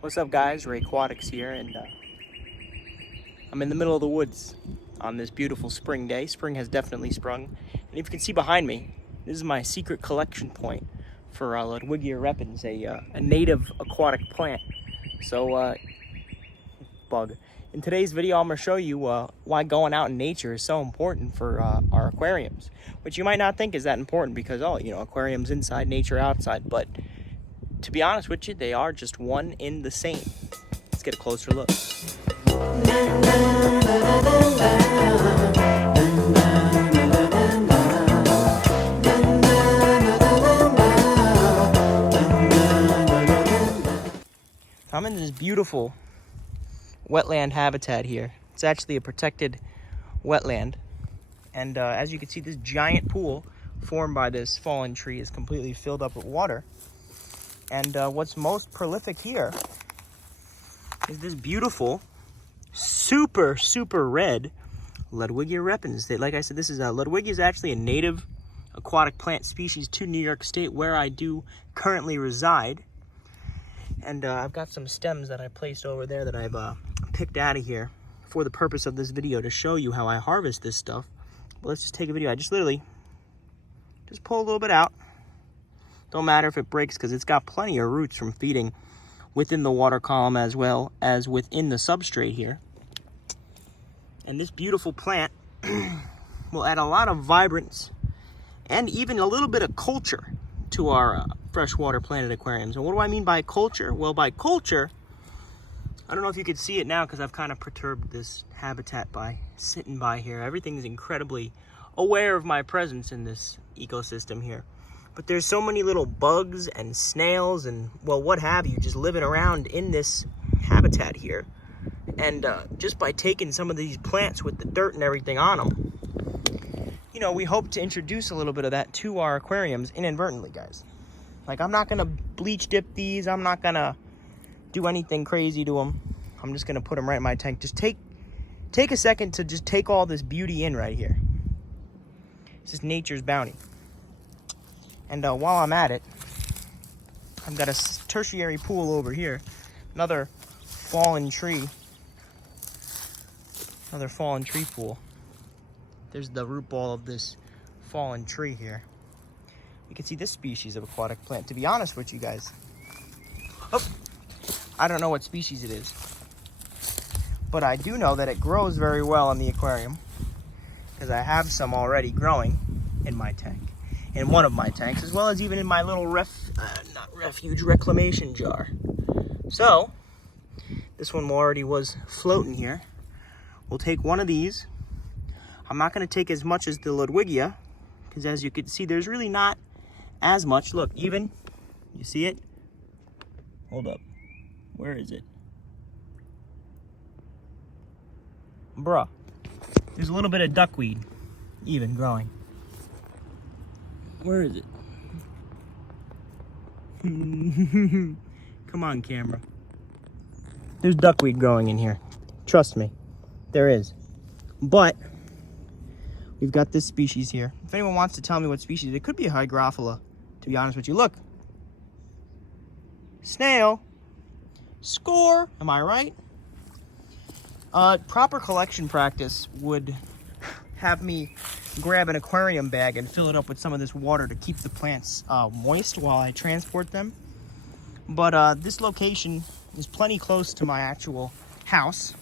What's up, guys? Ray Aquatics here, and I'm in the middle of the woods on this beautiful spring day. Spring has definitely sprung, and if you can see behind me, this is my secret collection point for Ludwigia repens, a native aquatic plant. So, bug. In today's video, I'm going to show you why going out in nature is so important for our aquariums, which you might not think is that important because, aquariums inside, nature outside, but to be honest with you, they are just one in the same. Let's get a closer look. I'm in this beautiful wetland habitat here. It's actually a protected wetland. And as you can see, this giant pool formed by this fallen tree is completely filled up with water. And what's most prolific here is this beautiful, super red Ludwigia repens. Like I said, this is Ludwigia is actually a native aquatic plant species to New York State, where I do currently reside. And I've got some stems that I placed over there that I've picked out of here for the purpose of this video to show you how I harvest this stuff. But let's just take a video. I just literally just pull a little bit out. Don't matter if it breaks because it's got plenty of roots from feeding within the water column as well as within the substrate here. And this beautiful plant will add a lot of vibrance and even a little bit of culture to our freshwater planted aquariums. And what do I mean by culture? Well, by culture, I don't know if you could see it now because I've kind of perturbed this habitat by sitting by here. Everything's incredibly aware of my presence in this ecosystem here. But there's so many little bugs and snails and, well, what have you, just living around in this habitat here. And just by taking some of these plants with the dirt and everything on them, we hope to introduce a little bit of that to our aquariums inadvertently, guys. Like, I'm not going to bleach dip these. I'm not going to do anything crazy to them. I'm just going to put them right in my tank. Just take a second to just take all this beauty in right here. This is nature's bounty. And while I'm at it, I've got a tertiary pool over here. Another fallen tree pool. There's the root ball of this fallen tree here. You can see this species of aquatic plant. To be honest with you guys, I don't know what species it is, but I do know that it grows very well in the aquarium because I have some already growing in my tank. In one of my tanks, as well as even in my little refuge reclamation jar. So, this one already was floating here. We'll take one of these. I'm not going to take as much as the Ludwigia, because as you can see, there's really not as much. Look, even, you see it? Hold up. Where is it? Bruh. There's a little bit of duckweed even growing. Where is it? Come on, camera. There's duckweed growing in here. Trust me, there is. But we've got this species here. If anyone wants to tell me what species, it could be a hygrophila, to be honest with you. Look. Snail. Score. Am I right? Proper collection practice would have me grab an aquarium bag and fill it up with some of this water to keep the plants moist while I transport them. But this location is plenty close to my actual house.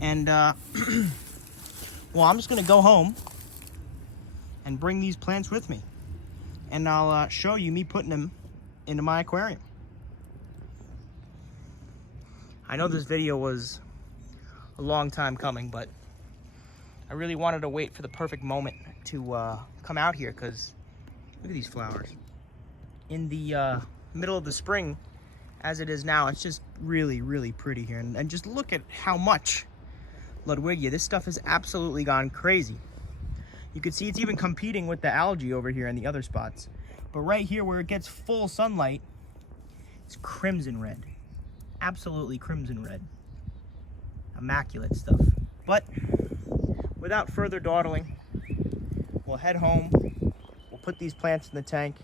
And, well, I'm just going to go home and bring these plants with me. And I'll show you me putting them into my aquarium. I know this video was a long time coming, but I really wanted to wait for the perfect moment to come out here because look at these flowers. In the middle of the spring, as it is now, it's just really pretty here. And just look at how much Ludwigia. This stuff has absolutely gone crazy. You can see it's even competing with the algae over here in the other spots. But right here where it gets full sunlight, it's crimson red. Absolutely crimson red. Immaculate stuff. But without further dawdling, we'll head home, we'll put these plants in the tank,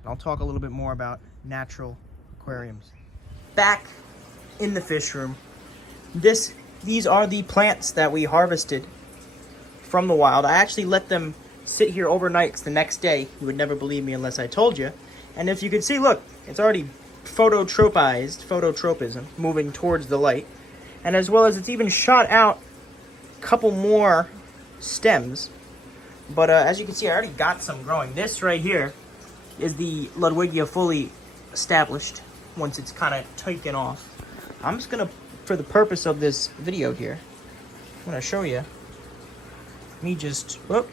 and I'll talk a little bit more about natural aquariums. back in the fish room. These are the plants that we harvested from the wild. I actually let them sit here overnight, 'cause the next day, you would never believe me unless I told you. And if you can see, look, it's already phototropism, moving towards the light. And as well as it's even shot out a couple more stems. But as you can see, I already got some growing. This right here is the Ludwigia fully established once it's kind of taken off. I'm just going to, for the purpose of this video here, I'm going to show you me just, whoop,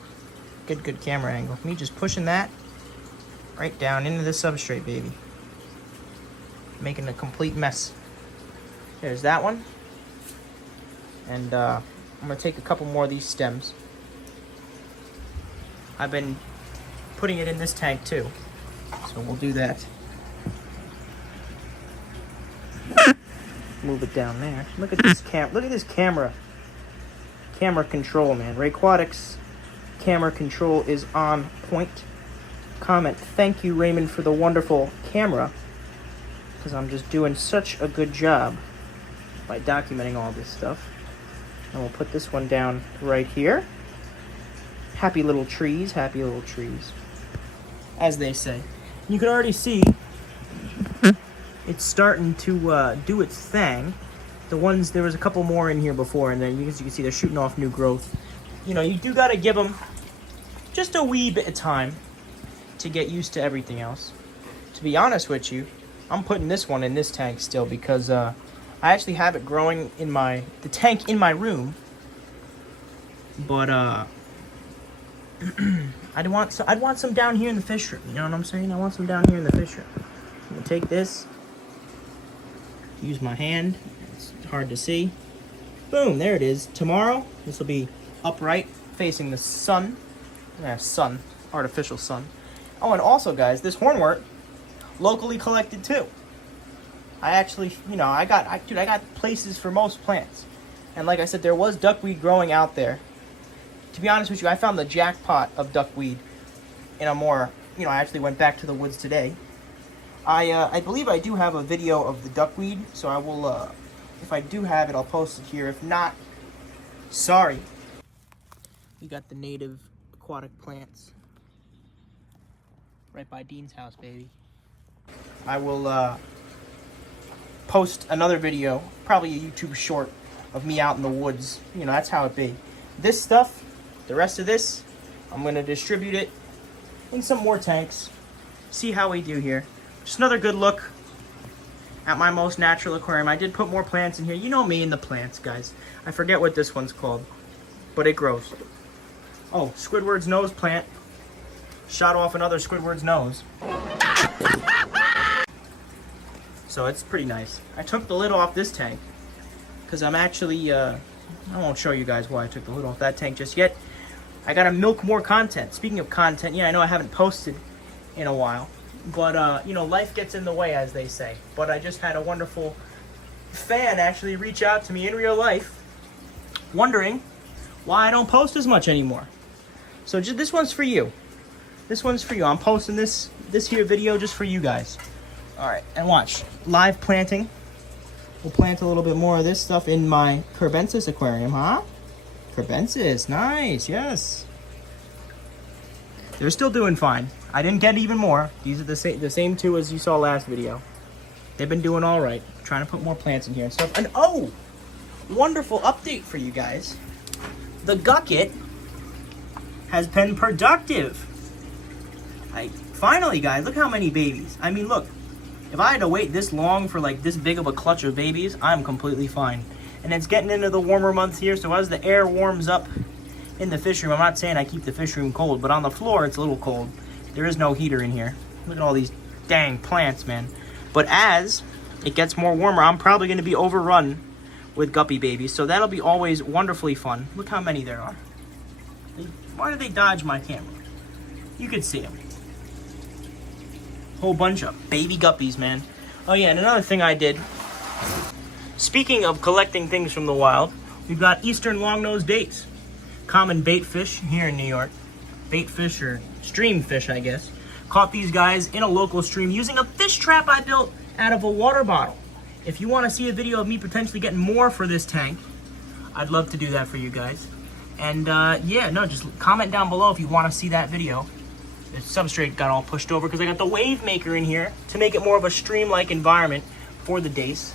good camera angle. Me just pushing that right down into the substrate, baby. Making a complete mess. There's that one. And I'm going to take a couple more of these stems. I've been putting it in this tank too. So we'll do that. Move it down there. Look at this camera. Camera control, man. Aquatics camera control is on point. Comment, thank you, Raymond, for the wonderful camera, because I'm just doing such a good job by documenting all this stuff. And we'll put this one down right here. Happy little trees, as they say. You can already see it's starting to do its thing. There was a couple more in here before, and then as you can see, they're shooting off new growth. You know, you do got to give them just a wee bit of time to get used to everything else. To be honest with you, I'm putting this one in this tank still because I actually have it growing in the tank in my room. But I'd want some down here in the fish room. You know what I'm saying? I want some down here in the fish room. I'm gonna take this, use my hand. It's hard to see. Boom, there it is. Tomorrow, this will be upright, facing the sun. Sun, artificial sun. Oh, and also, guys, this hornwort, locally collected too. I actually, I got places for most plants. And like I said, there was duckweed growing out there. To be honest with you, I found the jackpot of duckweed in a more, I actually went back to the woods today. I believe I do have a video of the duckweed, so I will, if I do have it, I'll post it here. If not, sorry. We got the native aquatic plants right by Dean's house, baby. I will post another video, probably a YouTube short, of me out in the woods. That's how it be. This stuff, the rest of this, I'm going to distribute it in some more tanks. See how we do here. Just another good look at my most natural aquarium. I did put more plants in here. You know me and the plants, guys. I forget what this one's called, but it grows. Oh, Squidward's nose plant. Shot off another Squidward's nose. So it's pretty nice. I took the lid off this tank because I'm actually, I won't show you guys why I took the lid off that tank just yet. I gotta milk more content. Speaking of content, I know I haven't posted in a while, but life gets in the way, as they say. But I just had a wonderful fan actually reach out to me in real life, wondering why I don't post as much anymore. So this one's for you. This one's for you. I'm posting this here video just for you guys. All right, and watch. Live planting. We'll plant a little bit more of this stuff in my Curbensis aquarium, huh? Curbensis, nice, yes. They're still doing fine. I didn't get even more. These are the same two as you saw last video. They've been doing all right. I'm trying to put more plants in here and stuff. And oh, wonderful update for you guys. The gucket has been productive. Finally, guys, look how many babies. I mean, look, if I had to wait this long for like this big of a clutch of babies, I'm completely fine. And it's getting into the warmer months here, so as the air warms up in the fish room, I'm not saying I keep the fish room cold, but on the floor it's a little cold. There is no heater in here. Look at all these dang plants, man. But as it gets more warmer, I'm probably going to be overrun with guppy babies, so that'll be always wonderfully fun. Look how many there are. Why do they dodge my camera? You could see them. Whole bunch of baby guppies, man. Oh yeah, and another thing I did. Speaking of collecting things from the wild, we've got eastern long-nosed dates. Common bait fish here in New York. Bait fish or stream fish, I guess. Caught these guys in a local stream using a fish trap I built out of a water bottle. If you want to see a video of me potentially getting more for this tank, I'd love to do that for you guys. And yeah, no, just comment down below if you want to see that video. The substrate got all pushed over because I got the wave maker in here to make it more of a stream-like environment for the dace.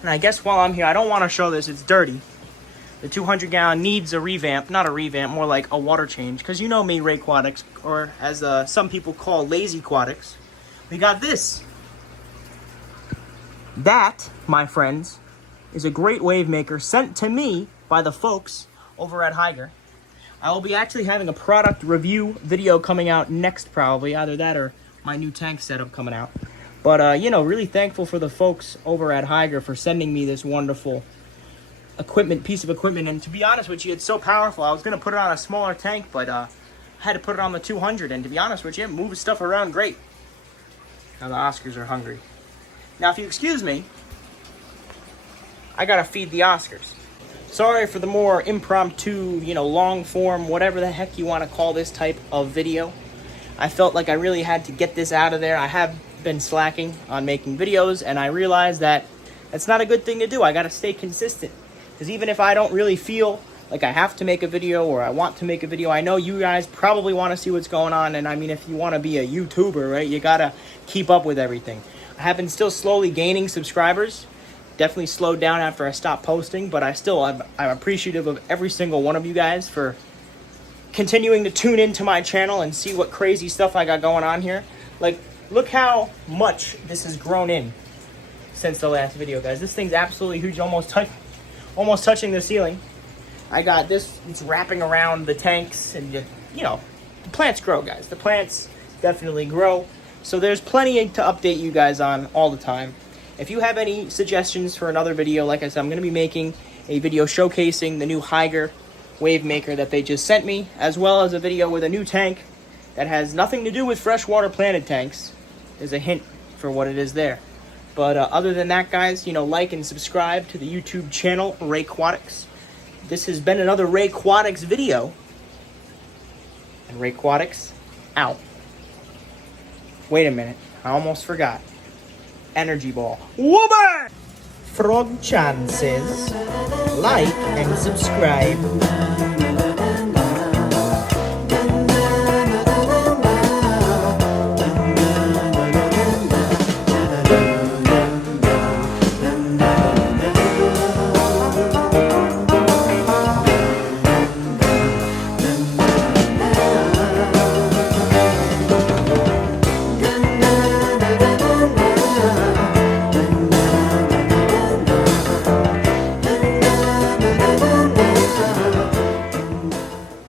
And I guess while I'm here, I don't want to show this, it's dirty. The 200 gallon needs a revamp, not a revamp, more like a water change. Because you know me, Aquatics, or as some people call lazy aquatics. We got this. That, my friends, is a great wave maker sent to me by the folks over at Higer. I will be actually having a product review video coming out next, probably. Either that or my new tank setup coming out. But, you know, really thankful for the folks over at Higer for sending me this wonderful piece of equipment. And to be honest with you, it's so powerful. I was going to put it on a smaller tank, but I had to put it on the 200. And to be honest with you, it moves stuff around great. Now the Oscars are hungry. Now, if you excuse me, I got to feed the Oscars. Sorry for the more impromptu, you know, long form, whatever the heck you want to call this type of video. I felt like I really had to get this out of there. I have been slacking on making videos, and I realized that it's not a good thing to do. I got to stay consistent. Because even if I don't really feel like I have to make a video or I want to make a video, I know you guys probably want to see what's going on. And I mean, if you want to be a YouTuber, right, you got to keep up with everything. I have been still slowly gaining subscribers. Definitely slowed down after I stopped posting, but I'm appreciative of every single one of you guys for continuing to tune into my channel and see what crazy stuff I got going on here. Like, look how much this has grown in since the last video, guys. This thing's absolutely huge, almost touching the ceiling. I got this, it's wrapping around the tanks, and you know, the plants grow, guys. The plants definitely grow. So there's plenty to update you guys on all the time. If you have any suggestions for another video, like I said, I'm going to be making a video showcasing the new Higer wave maker that they just sent me, as well as a video with a new tank that has nothing to do with freshwater planted tanks. There's a hint for what it is there. But other than that, guys, you know, like and subscribe to the YouTube channel, Aquatics. This has been another Aquatics video. And Aquatics out. Wait a minute, I almost forgot. Energy ball. Woman! Frog chances. Like and subscribe.